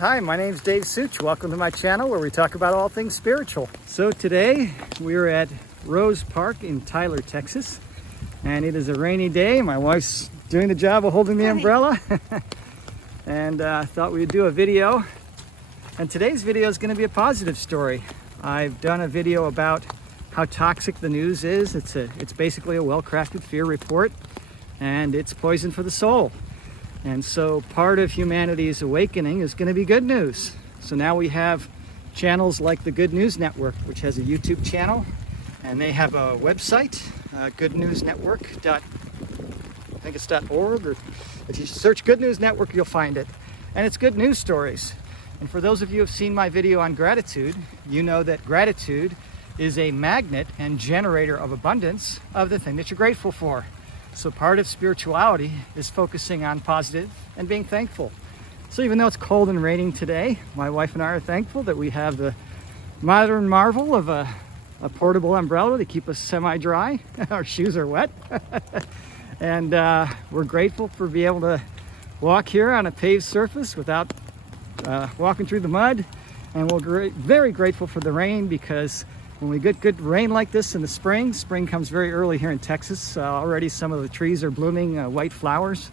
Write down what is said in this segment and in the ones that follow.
Hi, my name's Dave Such. Welcome to my channel where we talk about all things spiritual. So today we're at Rose Park in Tyler, Texas, and it is a rainy day. My wife's doing the job of holding the umbrella and thought we'd do a video. And today's video is going to be a positive story. I've done a video about how toxic the news is. It's basically a well-crafted fear report, and it's poison for the soul. And so part of humanity's awakening is going to be good news. So now we have channels like the Good News Network, which has a YouTube channel, and they have a website, goodnewsnetwork. I think it's .org, or if you search Good News Network, you'll find it. And it's good news stories. And for those of you who have seen my video on gratitude, you know that gratitude is a magnet and generator of abundance of the thing that you're grateful for. So part of spirituality is focusing on positive and being thankful. So even though it's cold and raining today, my wife and I are thankful that we have the modern marvel of a portable umbrella to keep us semi-dry. Our shoes are wet. And we're grateful for being able to walk here on a paved surface without walking through the mud. And we're very grateful for the rain, because when we get good rain like this in the spring comes very early here in Texas. Already some of the trees are blooming white flowers,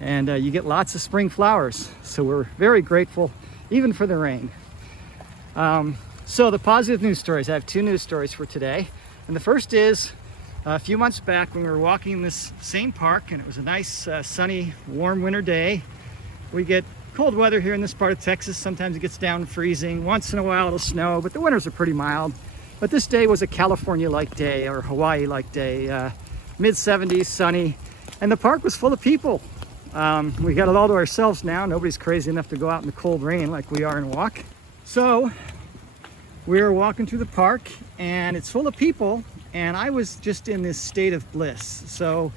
and you get lots of spring flowers. So we're very grateful even for the rain. So the positive news stories, I have two news stories for today. And the first is a few months back when we were walking in this same park, and it was a nice sunny warm winter day. We get cold weather here in this part of Texas. Sometimes it gets down freezing. Once in a while it'll snow, but the winters are pretty mild. But this day was a California-like day, or Hawaii-like day, mid-70s, sunny, and the park was full of people. We got it all to ourselves now. Nobody's crazy enough to go out in the cold rain like we are and walk. So we're walking through the park, and it's full of people, and I was just in this state of bliss. So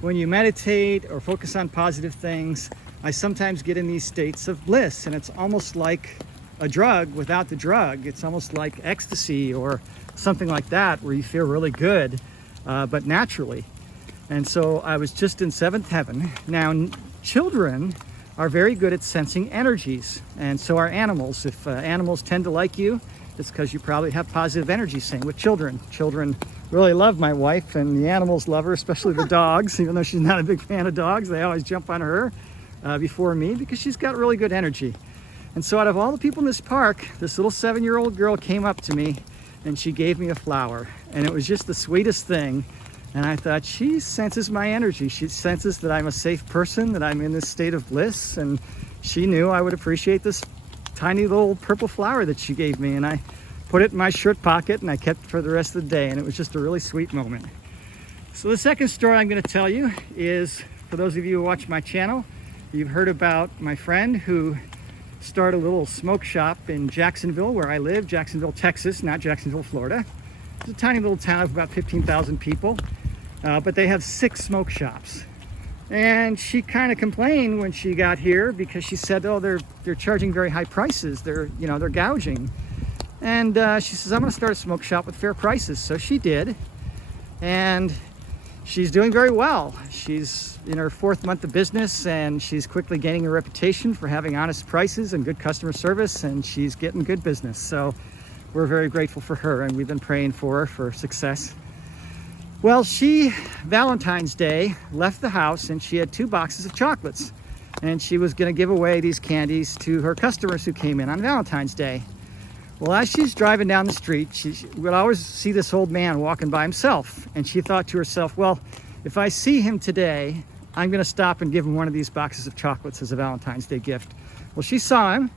when you meditate or focus on positive things, I sometimes get in these states of bliss, and it's almost like a drug without the drug. It's almost like ecstasy or something like that, where you feel really good, but naturally. And so I was just in seventh heaven. Now, children are very good at sensing energies, and so are animals. If animals tend to like you, it's because you probably have positive energy. Same with children. Children really love my wife, and the animals love her, especially the dogs. Even though she's not a big fan of dogs, they always jump on her before me, because she's got really good energy. And so out of all the people in this park, this little 7-year-old girl came up to me, and she gave me a flower. And it was just the sweetest thing. And I thought, she senses my energy. She senses that I'm a safe person, that I'm in this state of bliss. And she knew I would appreciate this tiny little purple flower that she gave me. And I put it in my shirt pocket, and I kept it for the rest of the day. And it was just a really sweet moment. So the second story I'm going to tell you is, for those of you who watch my channel, you've heard about my friend who started a little smoke shop in Jacksonville, where I live, Jacksonville, Texas, not Jacksonville, Florida. It's a tiny little town of about 15,000 people, but they have 6 smoke shops. And she kind of complained when she got here, because she said, oh, they're charging very high prices. They're gouging. And she says, I'm going to start a smoke shop with fair prices. So she did, and she's doing very well. She's in her 4th month of business, and she's quickly gaining a reputation for having honest prices and good customer service, and she's getting good business. So we're very grateful for her, and we've been praying for her for success. Well, she, Valentine's Day, left the house, and she had 2 boxes of chocolates, and she was going to give away these candies to her customers who came in on Valentine's Day. Well, as she's driving down the street, she would always see this old man walking by himself, and she thought to herself, well, if I see him today, I'm going to stop and give him one of these boxes of chocolates as a Valentine's Day gift. Well, she saw him,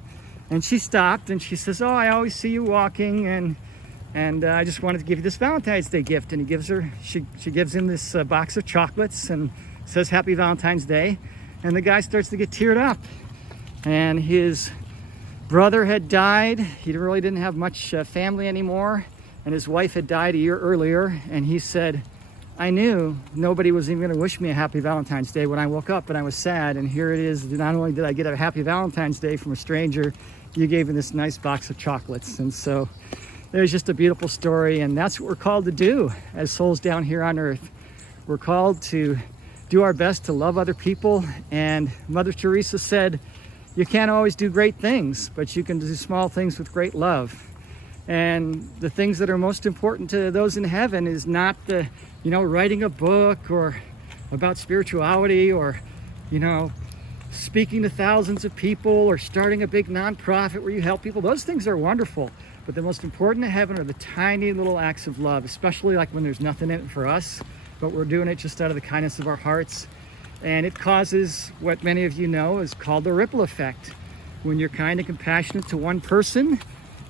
and she stopped, and she says, oh, I always see you walking, and I just wanted to give you this Valentine's Day gift. And he gives her, she gives him this box of chocolates and says, Happy Valentine's Day. And the guy starts to get teared up. And his brother had died. He really didn't have much family anymore. And his wife had died a year earlier. And he said, I knew nobody was even going to wish me a happy Valentine's Day when I woke up, and I was sad. And here it is. Not only did I get a happy Valentine's Day from a stranger, you gave me this nice box of chocolates. And so there's just a beautiful story. And that's what we're called to do as souls down here on earth. We're called to do our best to love other people. And Mother Teresa said, you can't always do great things, but you can do small things with great love. And the things that are most important to those in heaven is not the, writing a book or about spirituality or, speaking to thousands of people or starting a big nonprofit where you help people. Those things are wonderful. But the most important in heaven are the tiny little acts of love, especially like when there's nothing in it for us, but we're doing it just out of the kindness of our hearts. And it causes what many of you know is called the ripple effect. When you're kind and compassionate to one person,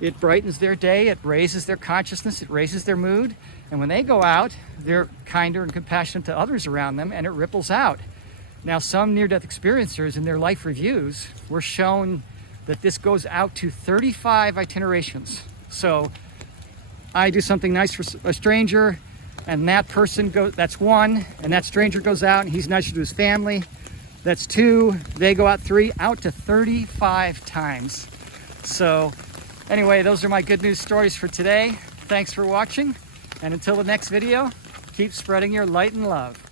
it brightens their day, it raises their consciousness, it raises their mood. And when they go out, they're kinder and compassionate to others around them, and it ripples out. Now, some near-death experiencers in their life reviews were shown that this goes out to 35 itinerations. So I do something nice for a stranger, and that person goes, that's one, and that stranger goes out and he's nicer to his family. That's two, they go out three, out to 35 times. So anyway, those are my good news stories for today. Thanks for watching, and until the next video, keep spreading your light and love.